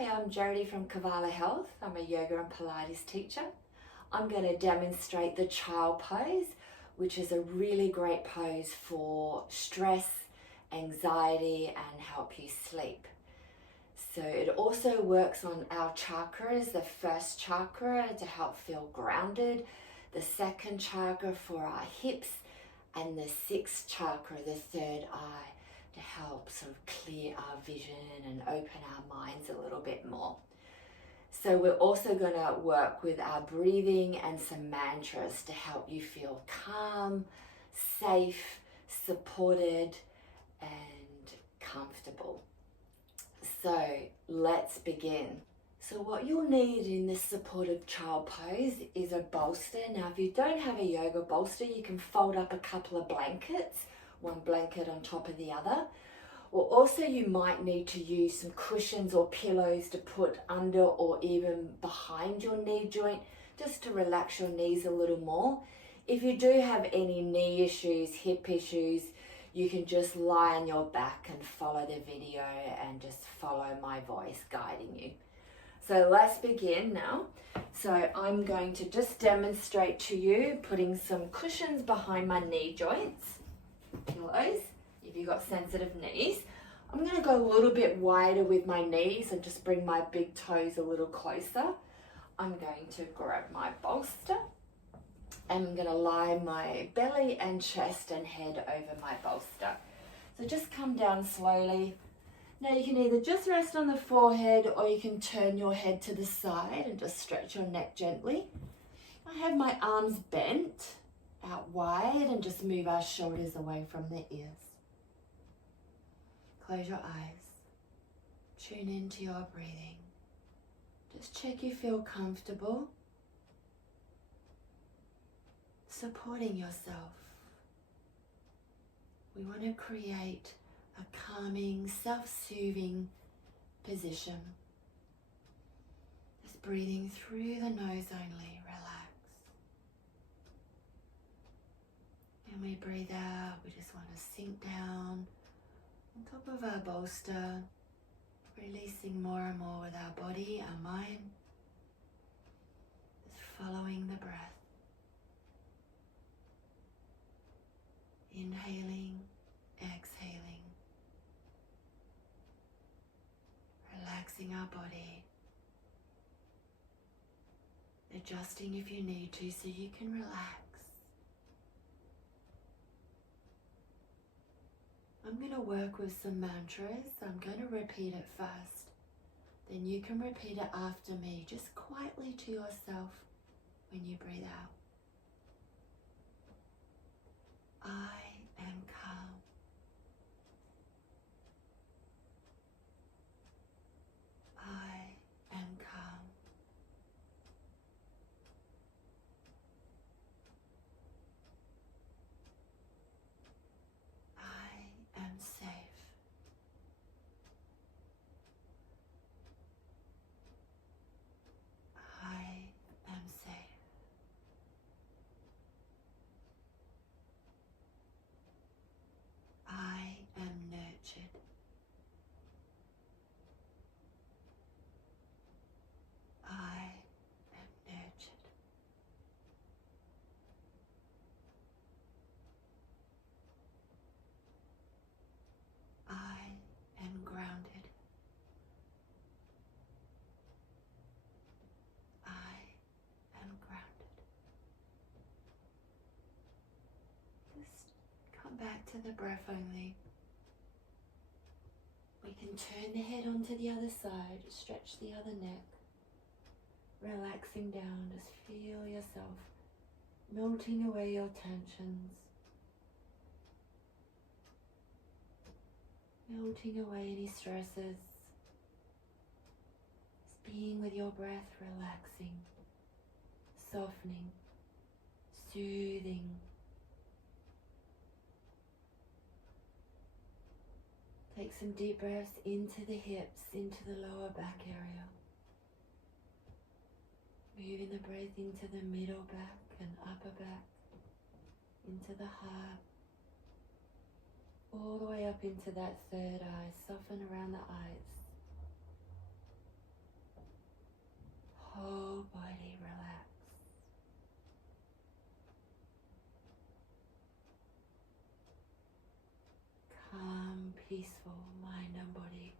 Hi, I'm Jodie from Kavala Health. I'm a yoga and Pilates teacher. I'm going to demonstrate the child pose, which is a really great pose for stress, anxiety, and help you sleep. So it also works on our chakras, the first chakra to help feel grounded, the second chakra for our hips, and the sixth chakra, the third eye, to help sort of clear our vision and open our minds a little bit more. So we're also going to work with our breathing and some mantras to help you feel calm, safe, supported, and comfortable. So let's begin. So what you'll need in this supportive child pose is a bolster. Now, if you don't have a yoga bolster, you can fold up a couple of blankets, one blanket on top of the other. Or also you might need to use some cushions or pillows to put under or even behind your knee joint, just to relax your knees a little more. If you do have any knee issues, hip issues, you can just lie on your back and follow the video and just follow my voice guiding you. So let's begin now. So I'm going to just demonstrate to you putting some cushions behind my knee joints, pillows, if you've got sensitive knees. I'm going to go a little bit wider with my knees and just bring my big toes a little closer. I'm going to grab my bolster. I'm going to lie my belly and chest and head over my bolster. So just come down slowly. Now you can either just rest on the forehead or you can turn your head to the side and just stretch your neck gently. I have my arms bent out wide and just move our shoulders away from the ears. Close your eyes. Tune into your breathing. Just check you feel comfortable. Supporting yourself. We want to create a calming, self-soothing position. Just breathing through the nose only, relax. And we breathe out, we just want to sink down on top of our bolster, releasing more and more with our body, our mind, just following the breath. Inhaling, exhaling, relaxing our body, adjusting if you need to so you can relax. I'm going to work with some mantras. I'm going to repeat it first. Then you can repeat it after me, just quietly to yourself when you breathe out. I am calm. I am calm. I am safe. I am safe. I am nurtured. I am nurtured. I am grounded. I am grounded. Just come back to the breath only. We can turn the head onto the other side, stretch the other neck. Relaxing down, just feel yourself melting away your tensions. Melting away any stresses. Just being with your breath, relaxing, softening, soothing. Take some deep breaths into the hips, into the lower back area. Moving the breath into the middle back and upper back, into the heart, all the way up into that third eye. Soften around the eyes. peaceful mind and body.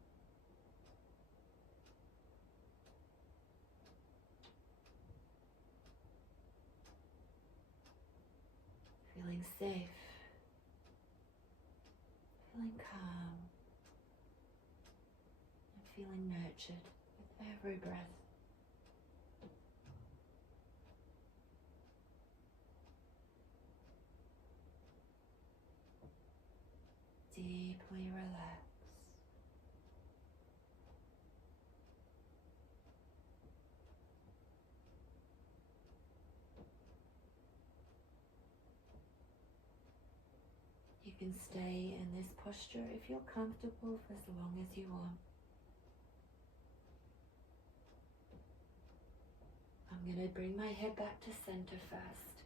Feeling safe, feeling calm, and feeling nurtured with every breath. Deeply relax. You can stay in this posture if you're comfortable for as long as you want. I'm going to bring my head back to center first.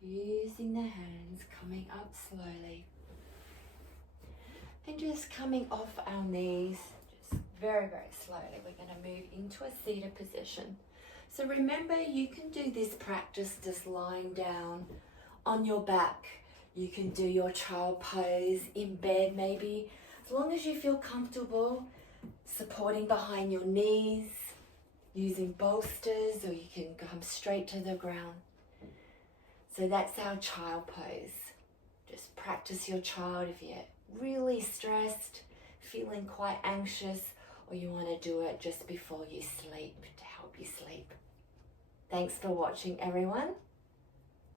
Using the hands, coming up slowly. And just coming off our knees, just very, very slowly. We're going to move into a seated position. So remember, you can do this practice just lying down on your back. You can do your child pose in bed maybe, as long as you feel comfortable, supporting behind your knees, using bolsters, or you can come straight to the ground. So that's our child pose. Just practice your child if you're really stressed, feeling quite anxious, or you want to do it just before you sleep to help you sleep. Thanks for watching, everyone.